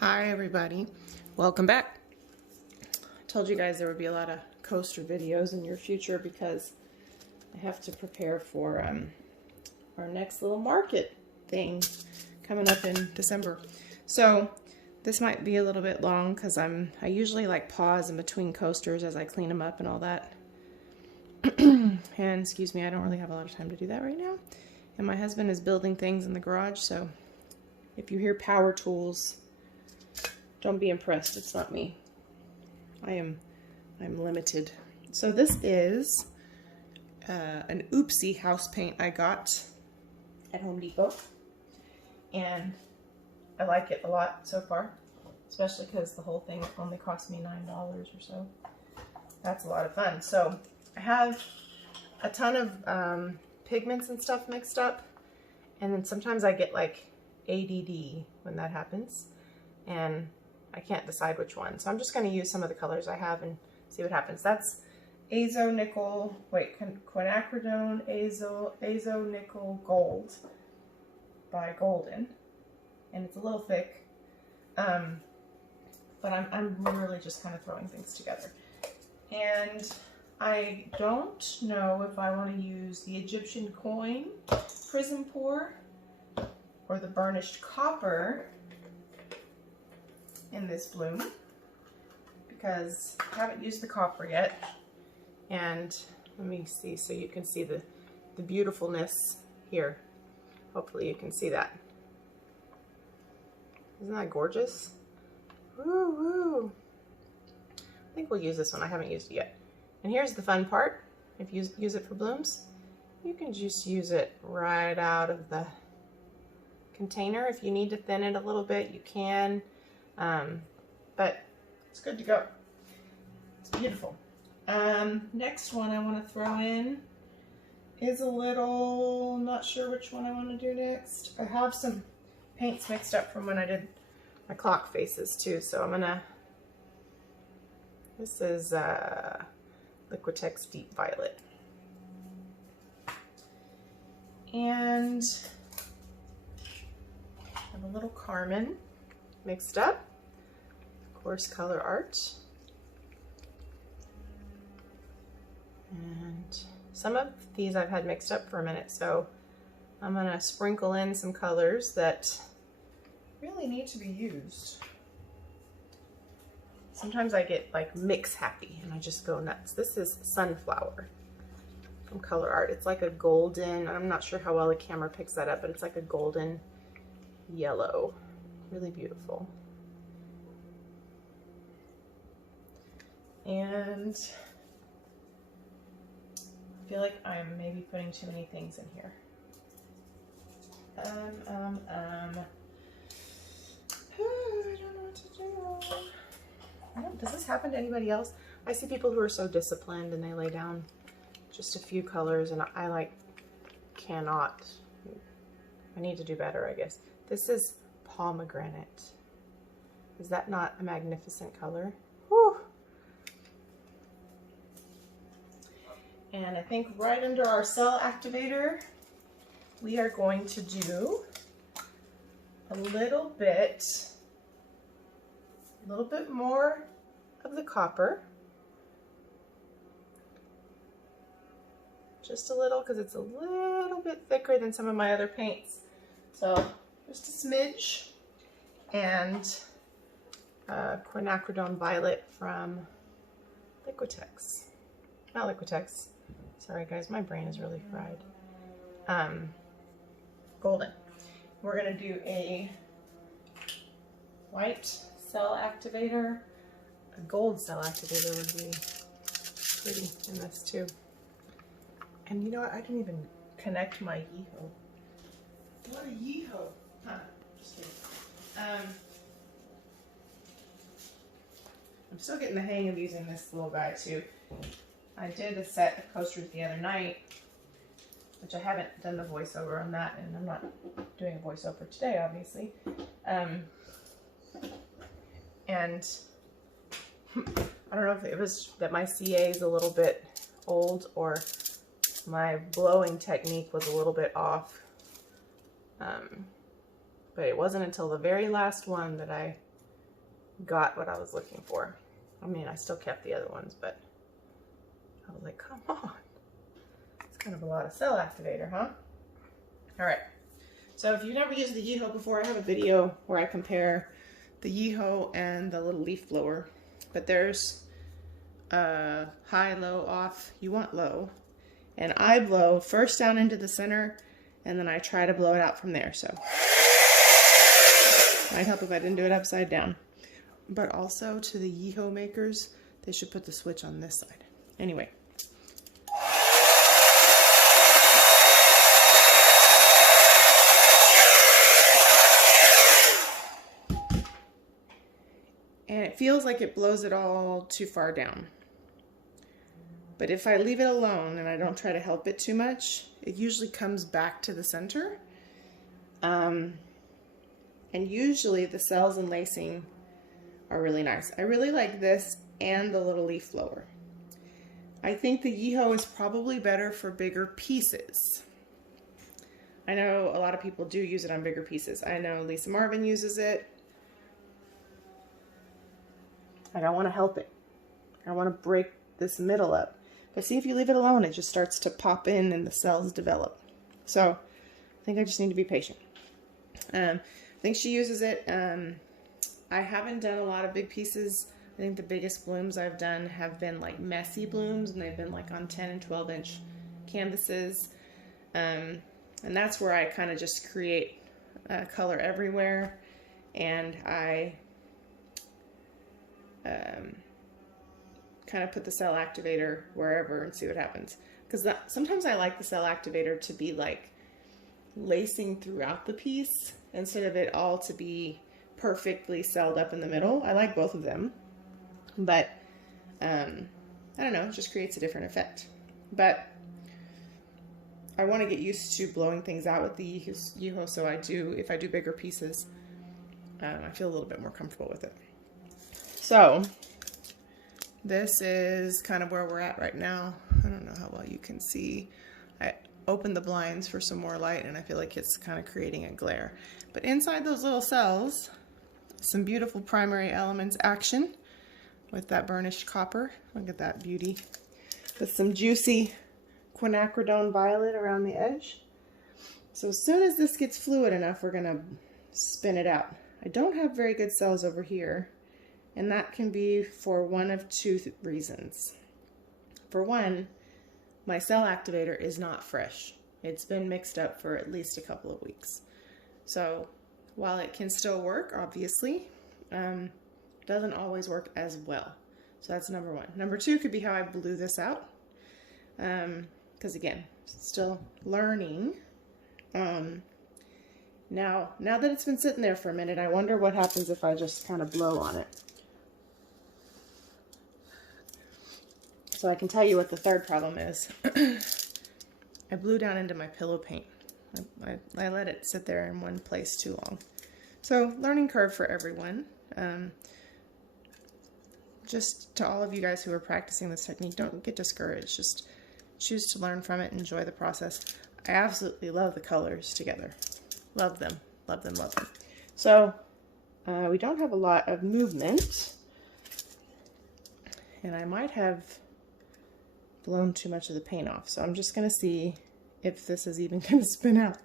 Hi everybody, welcome back. I told you guys there would be a lot of coaster videos in your future because I have to prepare for our next little market thing coming up in December. So this might be a little bit long because I usually like pause in between coasters as I clean them up and all that. And excuse me, I don't really have a lot of time to do that right now. And my husband is building things in the garage, so if you hear power tools, don't be impressed, it's not me. I'm limited. So this is an oopsie house paint I got at Home Depot. And I like it a lot so far, especially because the whole thing only cost me $9 or so. That's a lot of fun. So I have a ton of pigments and stuff mixed up, and then sometimes I get like ADD when that happens, and I can't decide which one. So I'm just going to use some of the colors I have and see what happens. That's Quinacridone Azo Nickel Gold by Golden, and it's a little thick, but I'm literally just kind of throwing things together. And I don't know if I want to use the Egyptian coin Prizm pour or the burnished copper in this bloom, because I haven't used the copper yet. And let me see so you can see the beautifulness here. Hopefully you can see that. Isn't that gorgeous? Woo woo. I think we'll use this one. I haven't used it yet. And here's the fun part. If you use it for blooms, you can just use it right out of the container. If you need to thin it a little bit, you can. But it's good to go. It's beautiful. Next one I want to throw in is a little, not sure which one I want to do next. I have some paints mixed up from when I did my clock faces too, so I'm gonna, this is Liquitex Deep Violet. And I have a little Carmen mixed up. Of course, Colourarte. And some of these I've had mixed up for a minute, so I'm going to sprinkle in some colors that really need to be used. Sometimes I get like mix happy and I just go nuts. This is Sunflower from Colourarte. It's like a golden, I'm not sure how well the camera picks that up, but it's like a golden yellow. Really beautiful. And I feel like I'm maybe putting too many things in here. I don't know what to do. Does this happen to anybody else? I see people who are so disciplined and they lay down just a few colors, and I like cannot. I need to do better, I guess. This is Pomegranate. Is that not a magnificent color? Whew. And I think right under our cell activator, we are going to do a little bit more of the copper. Just a little, because it's a little bit thicker than some of my other paints. So just a smidge. And Quinacridone Violet from Liquitex. Not Liquitex. Sorry guys, my brain is really fried. Golden. We're going to do a white cell activator. A gold cell activator would be pretty in this too. And you know what? I didn't even connect my yeehaw. What a yeehaw. Huh, just kidding. I'm still getting the hang of using this little guy too. I did a set of coasters the other night, which I haven't done the voiceover on that, and I'm not doing a voiceover today, obviously. And I don't know if it was that my CA is a little bit old or my blowing technique was a little bit off. But it wasn't until the very last one that I got what I was looking for. I mean, I still kept the other ones, but I was like, come on. It's kind of a lot of cell activator, huh? All right. So if you've never used the Yeehaw before, I have a video where I compare the Yeehaw and the little leaf blower. But there's high, low, off. You want low. And I blow first down into the center, and then I try to blow it out from there. So might help if I didn't do it upside down. But also to the Yeehaw makers, they should put the switch on this side. Anyway. And it feels like it blows it all too far down. But if I leave it alone and I don't try to help it too much, it usually comes back to the center. And usually the cells and lacing are really nice. I really like this and the little leaf blower. I think the Yeehaw is probably better for bigger pieces. I know a lot of people do use it on bigger pieces. I know Lisa Marvin uses it. I don't want to help it. I want to break this middle up. But see, if you leave it alone, it just starts to pop in and the cells develop. So I think I just need to be patient. I think she uses it. I haven't done a lot of big pieces. I think the biggest blooms I've done have been like messy blooms, and they've been like on 10 and 12 inch canvases. And that's where I kind of just create color everywhere. And I kind of put the cell activator wherever and see what happens. Because sometimes I like the cell activator to be like lacing throughout the piece instead of it all to be perfectly celled up in the middle. I like both of them, but I don't know, it just creates a different effect. But I want to get used to blowing things out with the Yeehaw, so if I do bigger pieces, I feel a little bit more comfortable with it. So this is kind of where we're at right now. I don't know how well you can see. I opened the blinds for some more light, and I feel like it's kind of creating a glare. But inside those little cells, some beautiful primary elements action with that burnished copper. Look at that beauty. With some juicy Quinacridone violet around the edge. So as soon as this gets fluid enough, we're gonna spin it out. I don't have very good cells over here, and that can be for one of two reasons. For one, my cell activator is not fresh. It's been mixed up for at least a couple of weeks. So while it can still work, obviously, doesn't always work as well. So that's number one. Number two could be how I blew this out. Because again, still learning. Now that it's been sitting there for a minute, I wonder what happens if I just kind of blow on it. So I can tell you what the third problem is. I blew down into my pillow paint. I let it sit there in one place too long. So learning curve for everyone. Just to all of you guys who are practicing this technique, don't get discouraged. Just choose to learn from it and enjoy the process. I absolutely love the colors together. Love them, love them, love them. So we don't have a lot of movement, and I might have blown too much of the paint off. So I'm just gonna see if this is even gonna spin out.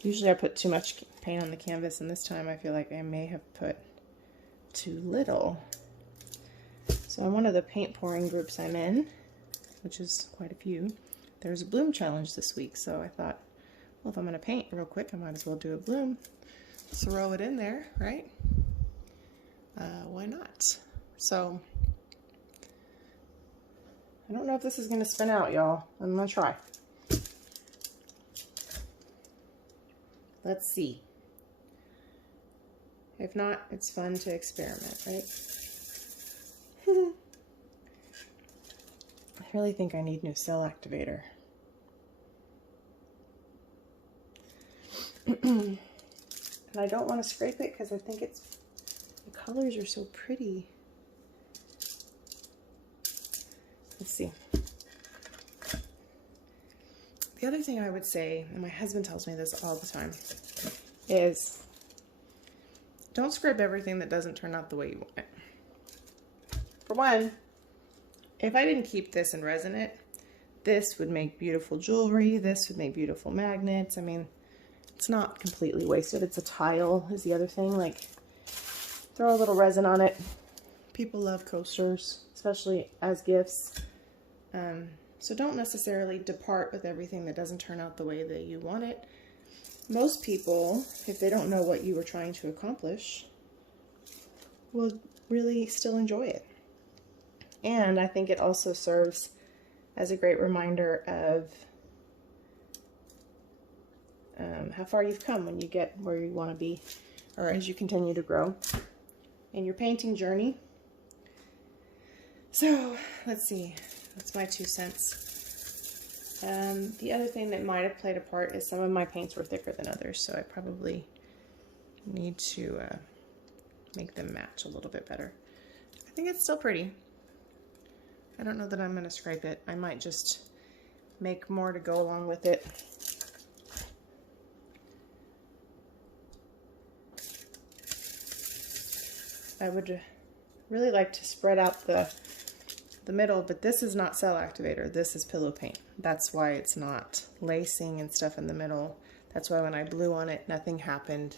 Usually I put too much paint on the canvas, and this time I feel like I may have put too little. So in one of the paint pouring groups I'm in, which is quite a few, there's a bloom challenge this week. So I thought, well, if I'm gonna paint real quick, I might as well do a bloom. Throw it in there, right? Why not? So I don't know if this is gonna spin out, y'all. I'm gonna try. Let's see. If not, it's fun to experiment, right? I really think I need new cell activator. And I don't want to scrape it because I think the colors are so pretty. Let's see. The other thing I would say, and my husband tells me this all the time, is don't scrape everything that doesn't turn out the way you want it. For one, if I didn't keep this and resin it, this would make beautiful jewelry. This would make beautiful magnets. I mean, it's not completely wasted. It's a tile is the other thing. Like, throw a little resin on it. People love coasters, especially as gifts. So don't necessarily depart with everything that doesn't turn out the way that you want it. Most people, if they don't know what you were trying to accomplish, will really still enjoy it. And I think it also serves as a great reminder of how far you've come when you get where you want to be, or as you continue to grow in your painting journey. So let's see, that's my 2 cents. The other thing that might have played a part is some of my paints were thicker than others, so I probably need to make them match a little bit better. I think it's still pretty. I don't know that I'm going to scrape it. I might just make more to go along with it. I would really like to spread out the middle, but this is not cell activator. This is pillow paint. That's why it's not lacing and stuff in the middle. That's why when I blew on it, nothing happened.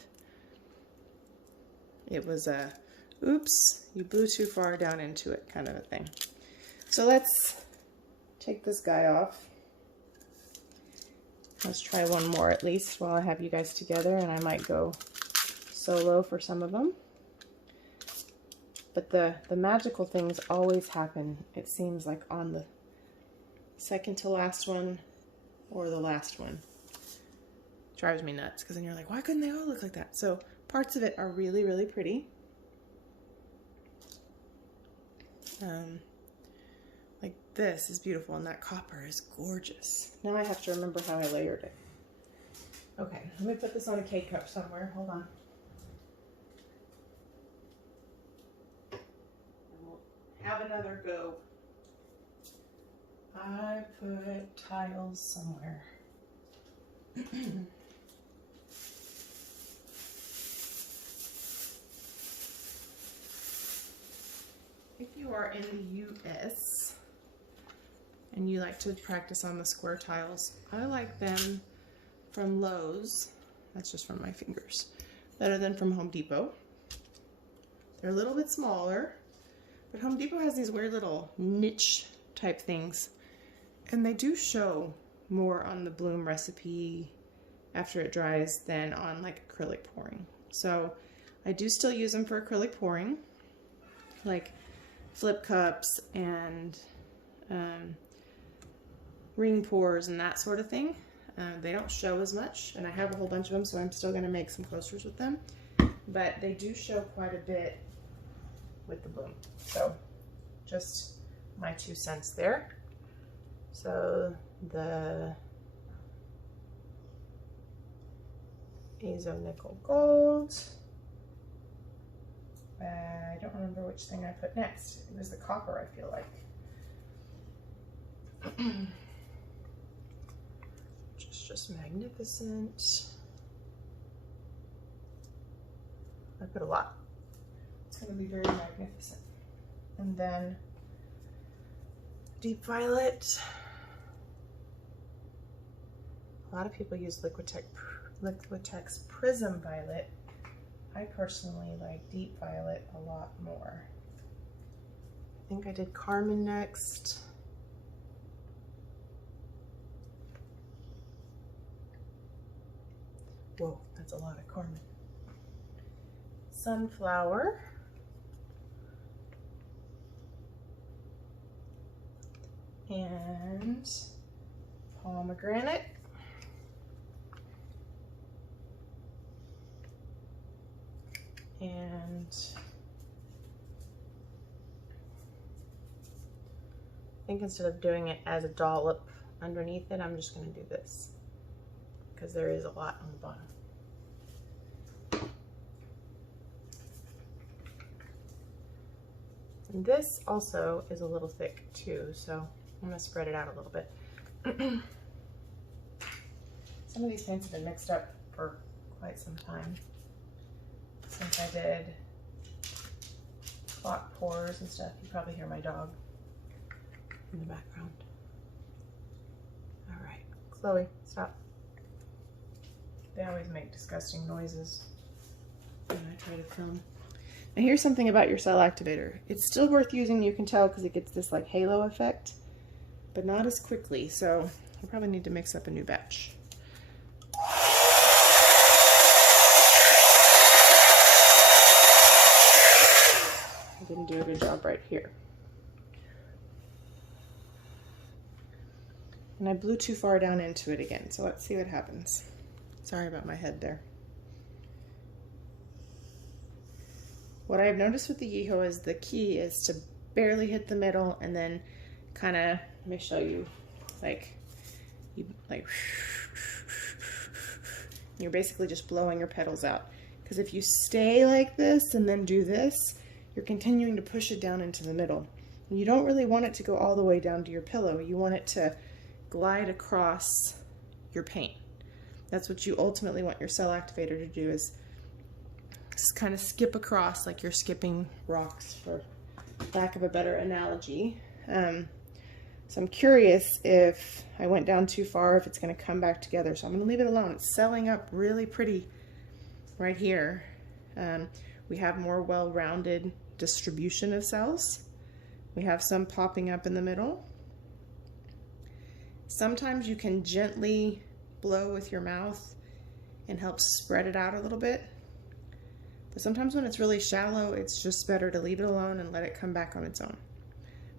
It was a, oops, you blew too far down into it kind of a thing. So let's take this guy off. Let's try one more at least while I have you guys together, and I might go solo for some of them. But the magical things always happen, it seems like, on the second to last one or the last one. Drives me nuts, because then you're like, why couldn't they all look like that? So parts of it are really, really pretty. Like this is beautiful, and that copper is gorgeous. Now I have to remember how I layered it. Okay, let me put this on a K-cup somewhere. Hold on. Have another go. I put tiles somewhere. If you are in the US and you like to practice on the square tiles, I like them from Lowe's. That's just from my fingers. Better than from Home Depot. They're a little bit smaller. But Home Depot has these weird little niche type things, and they do show more on the bloom recipe after it dries than on like acrylic pouring. So I do still use them for acrylic pouring, like flip cups and ring pours and that sort of thing. They don't show as much, and I have a whole bunch of them, so I'm still going to make some coasters with them, but they do show quite a bit with the bloom. So just my 2 cents there. So the Azo Nickel Gold. I don't remember which thing I put next. It was the copper, I feel like. Which is just magnificent. I put a lot. It's going to be very magnificent. And then deep violet. A lot of people use Liquitex Prizm violet. I personally like deep violet a lot more. I think I did Carmen next. Whoa, that's a lot of Carmen. Sunflower. And pomegranate. And I think instead of doing it as a dollop underneath it, I'm just going to do this because there is a lot on the bottom. And this also is a little thick too, so I'm going to spread it out a little bit. Some of these paints have been mixed up for quite some time. So since I did clock pours and stuff. You probably hear my dog in the background. All right, Chloe, stop. They always make disgusting noises when I try to film. Now here's something about your cell activator. It's still worth using, you can tell, because it gets this like halo effect, but not as quickly. So I probably need to mix up a new batch. I didn't do a good job right here. And I blew too far down into it again, so let's see what happens. Sorry about my head there. What I've noticed with the Yeehaw is the key is to barely hit the middle and then kind of, let me show you, you're basically just blowing your petals out. Because if you stay like this and then do this, you're continuing to push it down into the middle. And you don't really want it to go all the way down to your pillow. You want it to glide across your paint. That's what you ultimately want your cell activator to do, is just kind of skip across like you're skipping rocks, for lack of a better analogy. So I'm curious if I went down too far, if it's going to come back together. So I'm going to leave it alone. It's selling up really pretty right here. We have more well-rounded distribution of cells. We have some popping up in the middle. Sometimes you can gently blow with your mouth and help spread it out a little bit. But sometimes when it's really shallow, it's just better to leave it alone and let it come back on its own.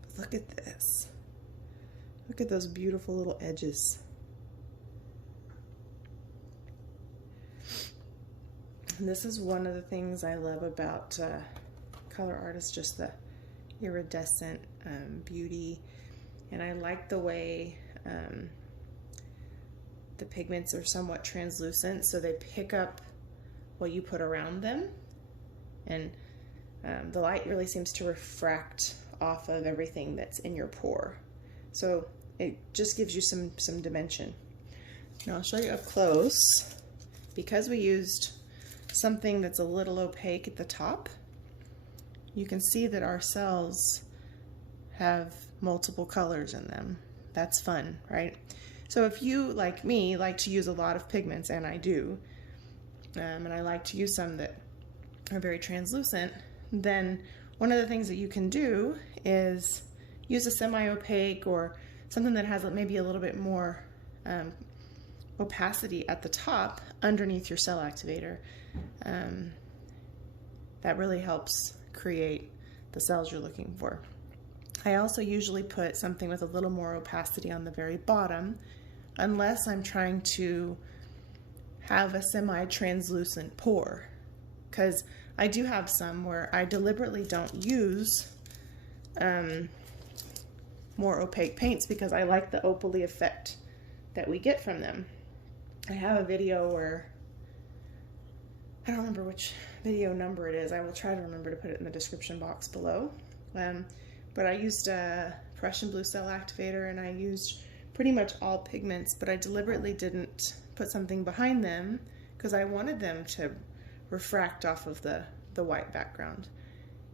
But look at this. Look at those beautiful little edges. And this is one of the things I love about Colourarte, is just the iridescent beauty. And I like the way the pigments are somewhat translucent, so they pick up what you put around them. And the light really seems to refract off of everything that's in your pour. So it just gives you some dimension. Now I'll show you up close. Because we used something that's a little opaque at the top, you can see that our cells have multiple colors in them. That's fun, right? So if you, like me, like to use a lot of pigments, and I do, and I like to use some that are very translucent, then one of the things that you can do is use a semi-opaque or something that has maybe a little bit more opacity at the top underneath your cell activator. That really helps create the cells you're looking for. I also usually put something with a little more opacity on the very bottom, unless I'm trying to have a semi-translucent pour, because I do have some where I deliberately don't use more opaque paints because I like the opaly effect that we get from them. I have a video where, I don't remember which video number it is. I will try to remember to put it in the description box below. But I used a Prussian blue cell activator, and I used pretty much all pigments, but I deliberately didn't put something behind them because I wanted them to refract off of the white background.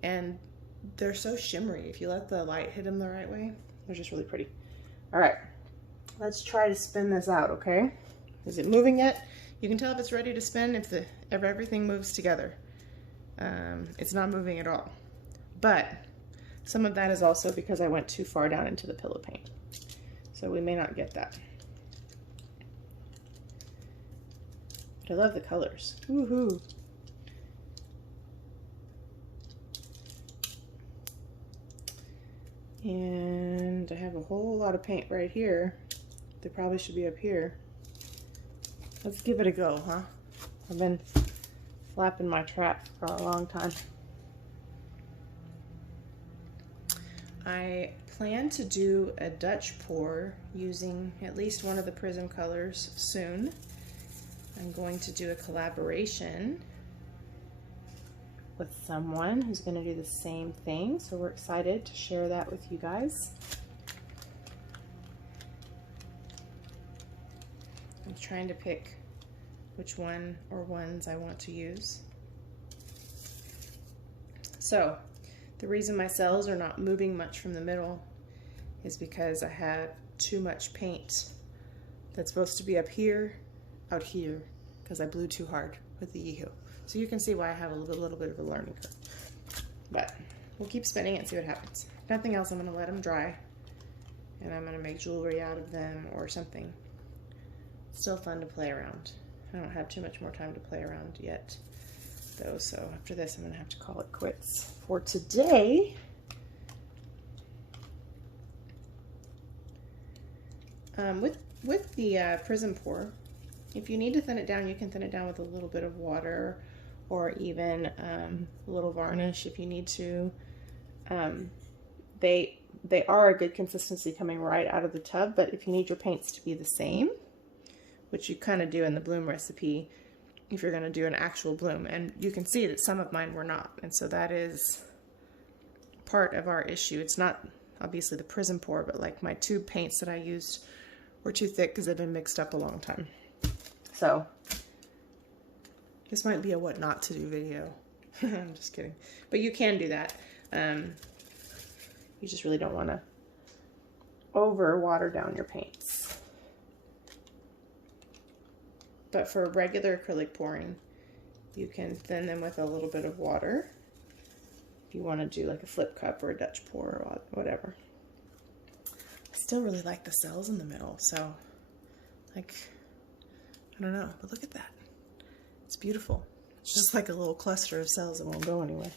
And they're so shimmery. If you let the light hit them the right way, they're just really pretty. All right, let's try to spin this out, okay? Is it moving yet? You can tell if it's ready to spin if everything moves together. It's not moving at all. But some of that is also because I went too far down into the pillow paint. So we may not get that. But I love the colors. Woohoo! And I have a whole lot of paint right here. They probably should be up here. Let's give it a go, huh? I've been flapping my trap for a long time. I plan to do a Dutch pour using at least one of the Prizm colors soon. I'm going to do a collaboration with someone who's going to do the same thing, so we're excited to share that with you guys. I'm trying to pick which one or ones I want to use. So the reason my cells are not moving much from the middle is because I have too much paint that's supposed to be up here, out here, because I blew too hard with the Yeehoo. So you can see why I have a little bit of a learning curve. But we'll keep spinning it and see what happens. If nothing else, I'm going to let them dry, and I'm going to make jewelry out of them or something. Still fun to play around. I don't have too much more time to play around yet, though, so after this I'm going to have to call it quits for today. With the Prizm pour, if you need to thin it down, you can thin it down with a little bit of water or even a little varnish if you need to. They are a good consistency coming right out of the tub, but if you need your paints to be the same, which you kind of do in the bloom recipe if you're going to do an actual bloom, and you can see that some of mine were not, and so that is part of our issue. It's not obviously the Prizm pour, but like my tube paints that I used were too thick because they've been mixed up a long time. So this might be a what not to do video. I'm just kidding, but you can do that. You just really don't want to over water down your paints. But for regular acrylic pouring, you can thin them with a little bit of water if you want to do like a flip cup or a Dutch pour or whatever. I still really like the cells in the middle, so like, I don't know, but look at that. It's beautiful. It's just like a little cluster of cells that won't go anywhere.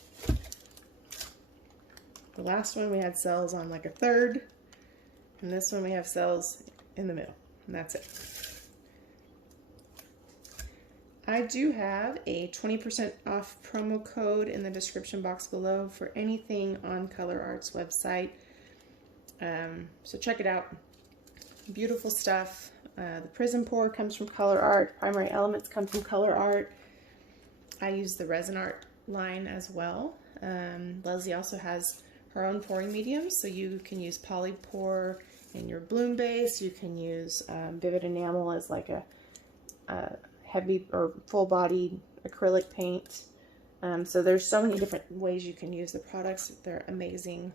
The last one we had cells on like a third, and this one we have cells in the middle, and that's it. I do have a 20% off promo code in the description box below for anything on Colourarte's website. So check it out. Beautiful stuff. The Prizm pour comes from Colourarte. Primary elements come from Colourarte. I use the Resin art line as well. Leslie also has her own pouring mediums, so you can use poly pour in your bloom base. You can use vivid enamel as like a heavy or full-bodied acrylic paint. So there's so many different ways you can use the products. They're amazing.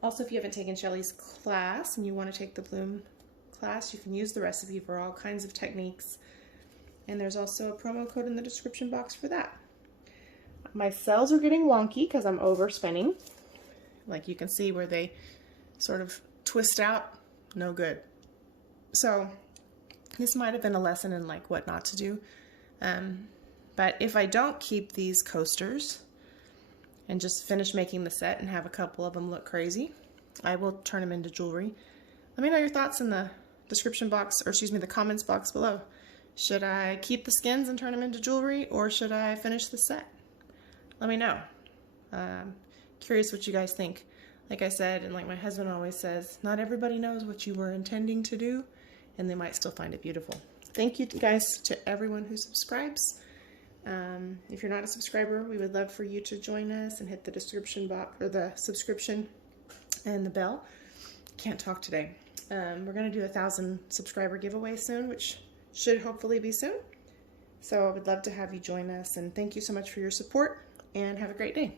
Also, if you haven't taken Shelley's class and you want to take the bloom class, you can use the recipe for all kinds of techniques. And there's also a promo code in the description box for that. My cells are getting wonky because I'm overspinning. Like you can see where they sort of twist out. No good. So this might have been a lesson in like what not to do. But if I don't keep these coasters and just finish making the set and have a couple of them look crazy, I will turn them into jewelry. Let me know your thoughts in the description box, or excuse me, the comments box below. Should I keep the skins and turn them into jewelry, or should I finish the set? Let me know. Curious what you guys think. Like I said, and like my husband always says, not everybody knows what you were intending to do, and they might still find it beautiful. Thank you guys to everyone who subscribes. If you're not a subscriber, we would love for you to join us and hit the description box, or the subscription and the bell. Can't talk today. We're going to do a 1,000 subscriber giveaway soon, which should hopefully be soon. So I would love to have you join us, and thank you so much for your support, and have a great day.